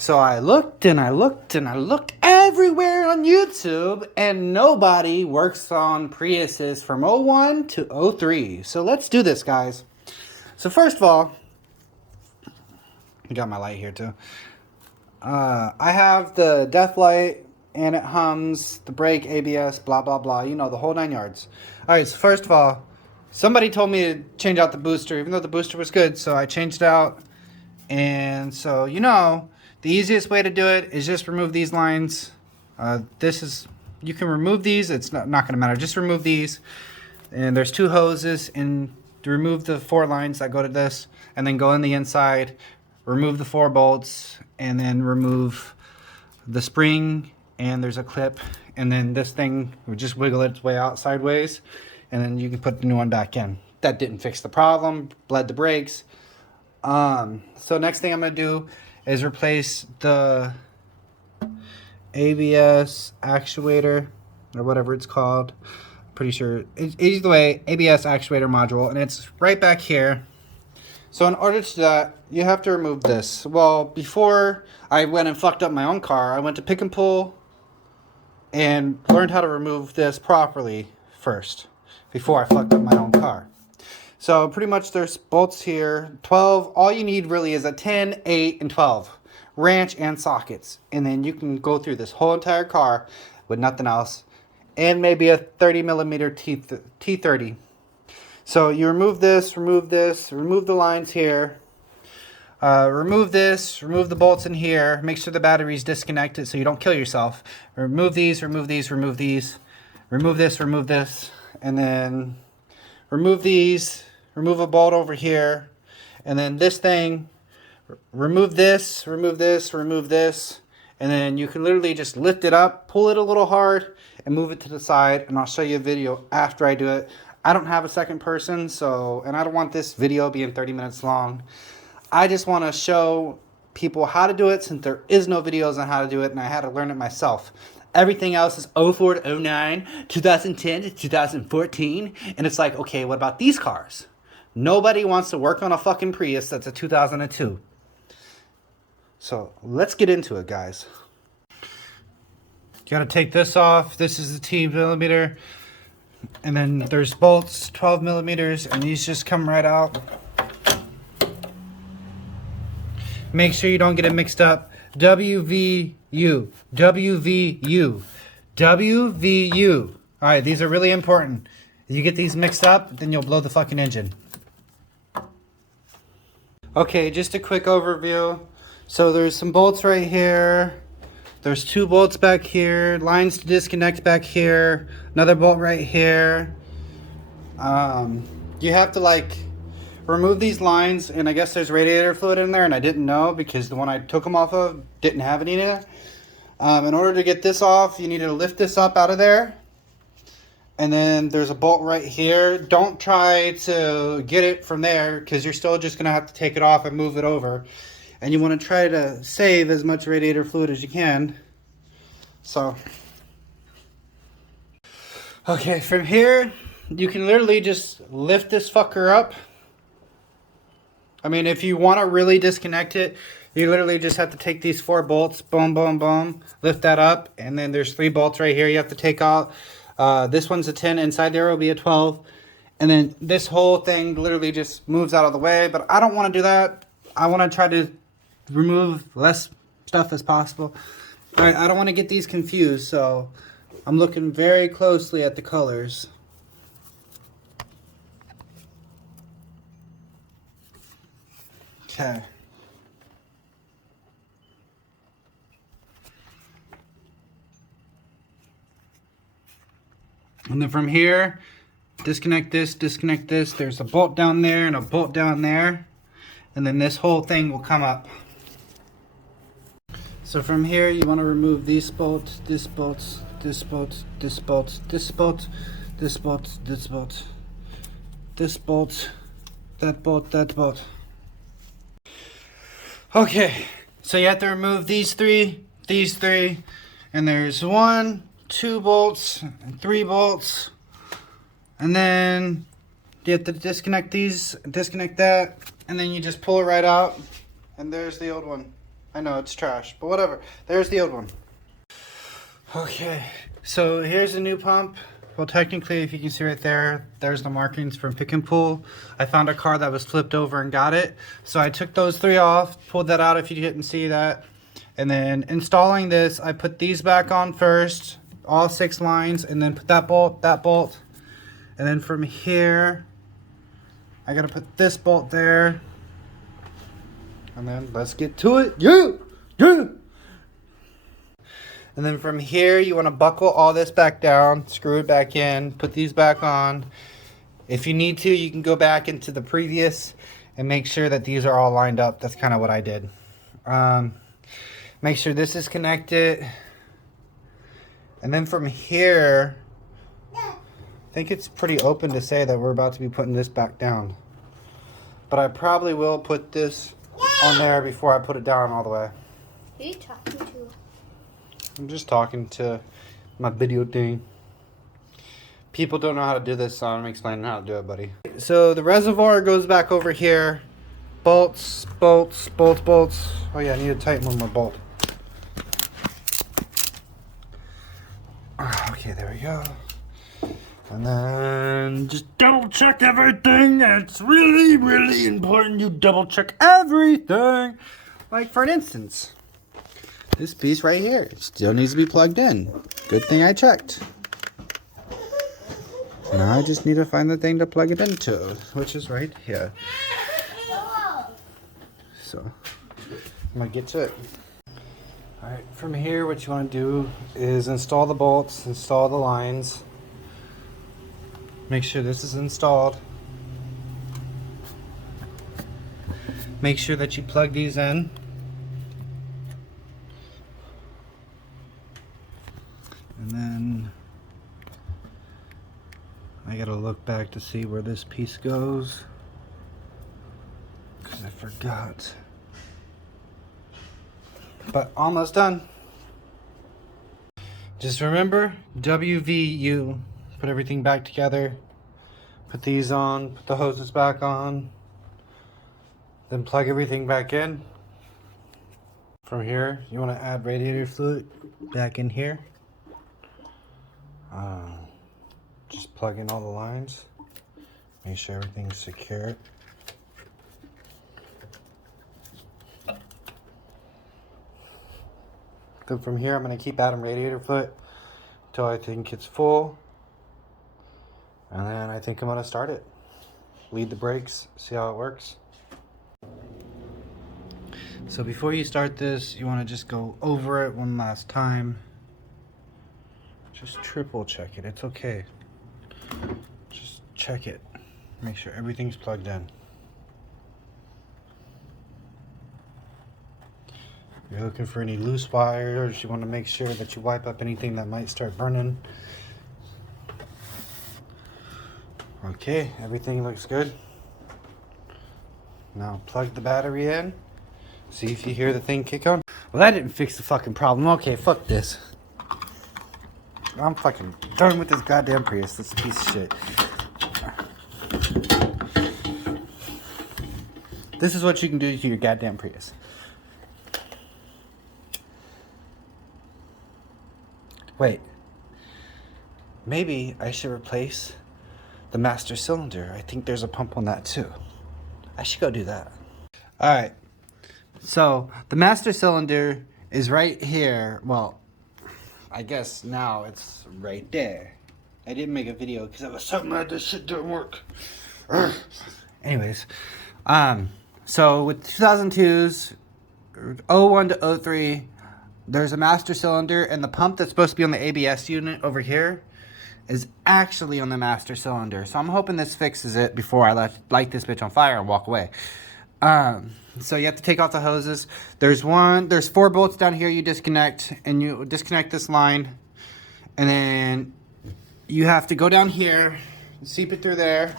So I looked and I looked and I looked everywhere on YouTube, and nobody works on Priuses from '01 to '03. So let's do this, guys. So first of all, I got my light here too. I have the death light, and it hums, the brake, ABS, blah, blah, blah. You know, the whole 9 yards. All right, so first of all, somebody told me to change out the booster, even though the booster was good. So I changed it out. And so, you know, the easiest way to do it is just remove these lines. You can remove these. It's not going to matter. Just remove these. And there's 2 hoses. And to remove the 4 lines that go to this. And then go in the inside. Remove the 4 bolts. And then remove the spring. And there's a clip. And then this thing will just wiggle its way out sideways. And then you can put the new one back in. That didn't fix the problem. Bled the brakes. So next thing I'm going to do is replace the ABS actuator, or whatever it's called. Pretty sure it's either way, ABS actuator module, and it's right back here. So in order to do that, you have to remove this. Well, before I went and fucked up my own car, I went to Pick and Pull and learned how to remove this properly first before I fucked up my own car. So pretty much there's bolts here, 12. All you need really is a 10, 8, and 12. Wrench and sockets. And then you can go through this whole entire car with nothing else. And maybe a 30 millimeter T30. So you remove this, remove the lines here. Remove this, remove the bolts in here. Make sure the battery's disconnected so you don't kill yourself. Remove these, remove these, remove these. Remove this. And then remove these. Remove a bolt over here, and then this thing, remove this, and then you can literally just lift it up, pull it a little hard, and move it to the side, and I'll show you a video after I do it. I don't have a second person, and I don't want this video being 30 minutes long. I just want to show people how to do it since there is no videos on how to do it, and I had to learn it myself. Everything else is 04 to 09, 2010 to 2014, and it's like, okay, what about these cars? Nobody wants to work on a fucking Prius that's a 2002. So let's get into it, guys. You gotta take this off. This is the T millimeter. And then there's bolts, 12 millimeters, and these just come right out. Make sure you don't get it mixed up. WVU. Alright, these are really important. If you get these mixed up, then you'll blow the fucking engine. Okay, just a quick overview. So there's some bolts right here. There's 2 bolts back here. Lines to disconnect back here. Another bolt right here. You have to remove these lines, and I guess there's radiator fluid in there, and I didn't know because the one I took them off of didn't have any in it. In order to get this off, you need to lift this up out of there. And then there's a bolt right here. Don't try to get it from there because you're still just going to have to take it off and move it over. And you want to try to save as much radiator fluid as you can. So, okay, from here, you can literally just lift this fucker up. I mean, if you want to really disconnect it, you literally just have to take these 4 bolts, boom, boom, boom, lift that up. And then there's 3 bolts right here you have to take out. This one's a 10, inside there will be a 12. And then this whole thing literally just moves out of the way. But I don't want to do that. I want to try to remove less stuff as possible. Alright, I don't want to get these confused, so I'm looking very closely at the colors. Okay. And then from here, disconnect this. There's a bolt down there and a bolt down there. And then this whole thing will come up. So from here, you want to remove these bolts, this bolt, this bolt, this bolt, this bolt, this bolt, this bolt, this bolt, that bolt, that bolt. Okay, so you have to remove these 3, and there's 1, 2 bolts, and 3 bolts, and then you have to disconnect these, disconnect that, and then you just pull it right out, and there's the old one. I know it's trash, but whatever. There's the old one. Okay, so here's the new pump. Well, technically, if you can see right there, there's the markings from Pick and Pull. I found a car that was flipped over and got it. So I took those 3 off, pulled that out if you didn't see that. And then installing this, I put these back on first, all 6 lines, and then put that bolt. And then from here, I gotta put this bolt there. And then let's get to it. Yeah! And then from here, you want to buckle all this back down, screw it back in, put these back on. If you need to, you can go back into the previous and make sure that these are all lined up. That's kind of what I did. Make sure this is connected. And then from here, I think it's pretty open to say that we're about to be putting this back down. But I probably will put this on there before I put it down all the way. Who are you talking to? I'm just talking to my video thing. People don't know how to do this, so I'm explaining how to do it, buddy. So the reservoir goes back over here. Bolts. Oh yeah, I need to tighten one more bolt. Okay, there we go. And then just double check everything. It's really, really important you double check everything. Like for an instance, this piece right here still needs to be plugged in. Good thing I checked. Now I just need to find the thing to plug it into, which is right here. So I'm gonna get to it. All right, from here, what you want to do is install the bolts, install the lines. Make sure this is installed. Make sure that you plug these in. And then I gotta look back to see where this piece goes, because I forgot. But almost done. Just remember, WVU. Put everything back together. Put these on, put the hoses back on. Then plug everything back in. From here, you want to add radiator fluid back in here. Just plug in all the lines. Make sure everything's secure. Then from here, I'm going to keep adding radiator fluid until I think it's full. And then I think I'm going to start it. Lead the brakes, see how it works. So before you start this, you want to just go over it one last time. Just triple check it. It's okay. Just check it. Make sure everything's plugged in. If you're looking for any loose wires, you want to make sure that you wipe up anything that might start burning. Okay, everything looks good. Now plug the battery in. See if you hear the thing kick on. Well, that didn't fix the fucking problem. Okay, fuck this. I'm fucking done with this goddamn Prius. This piece of shit. This is what you can do to your goddamn Prius. Wait. Maybe I should replace the master cylinder. I think there's a pump on that too. I should go do that. Alright. So, the master cylinder is right here. Well, I guess now it's right there. I didn't make a video because I was so mad this shit didn't work. Anyways, so with 2002s, 01 to 03, there's a master cylinder, and the pump that's supposed to be on the ABS unit over here is actually on the master cylinder. So I'm hoping this fixes it before I light this bitch on fire and walk away. So you have to take off the hoses. There's 4 bolts down here you disconnect, and you disconnect this line, and then you have to go down here, seep it through there,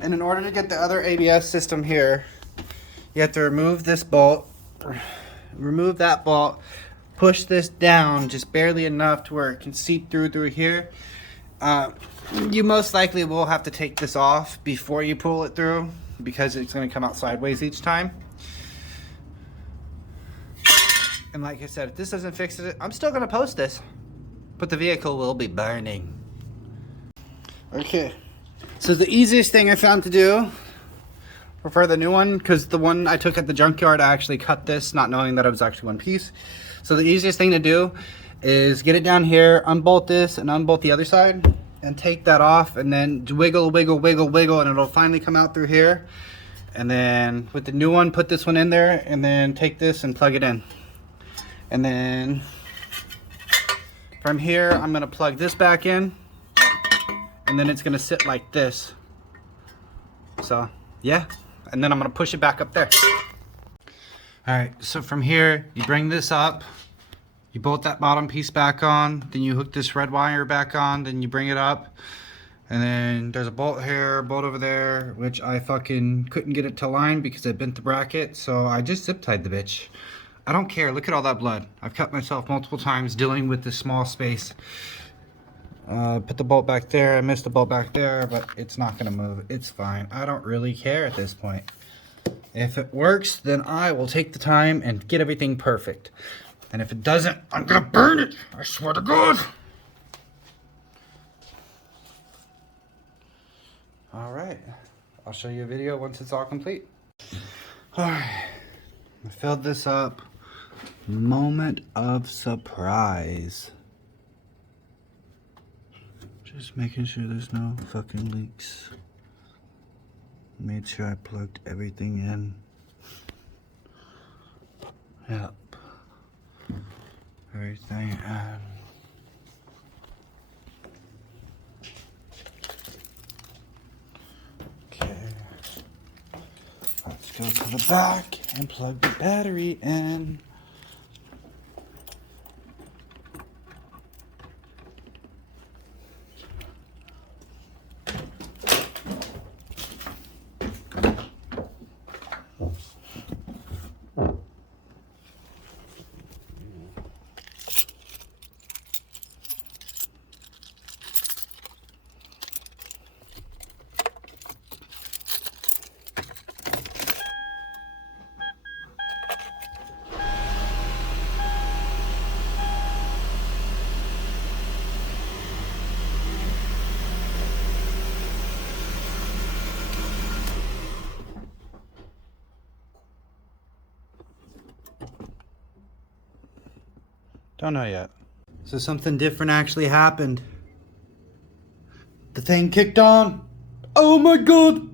and in order to get the other ABS system here, you have to remove this bolt, remove that bolt, push this down just barely enough to where it can seep through here. You most likely will have to take this off before you pull it through, because it's going to come out sideways each time. And like I said, if this doesn't fix it, I'm still gonna post this, but the vehicle will be burning. Okay, so the easiest thing I found to do for the new one, because the one I took at the junkyard, I actually cut this not knowing that it was actually one piece. So the easiest thing to do is get it down here, unbolt this and unbolt the other side, and take that off, and then wiggle, wiggle, wiggle, wiggle, and it'll finally come out through here. And then with the new one, put this one in there, and then take this and plug it in. And then from here, I'm gonna plug this back in, and then it's gonna sit like this. So yeah, and then I'm gonna push it back up there. All right, so from here, you bring this up, you bolt that bottom piece back on, then you hook this red wire back on, then you bring it up, and then there's a bolt here, bolt over there, which I fucking couldn't get it to line because I bent the bracket, so I just zip tied the bitch. I don't care, look at all that blood. I've cut myself multiple times dealing with this small space. Put the bolt back there, I missed the bolt back there, but it's not gonna move, it's fine. I don't really care at this point. If it works, then I will take the time and get everything perfect. And if it doesn't, I'm gonna burn it, I swear to God. All right, I'll show you a video once it's all complete. All right, I filled this up. Moment of surprise. Just making sure there's no fucking leaks. Made sure I plugged everything in. Yep. Everything in. Okay. Let's go to the back and plug the battery in. Don't know yet. So something different actually happened. The thing kicked on. Oh my God.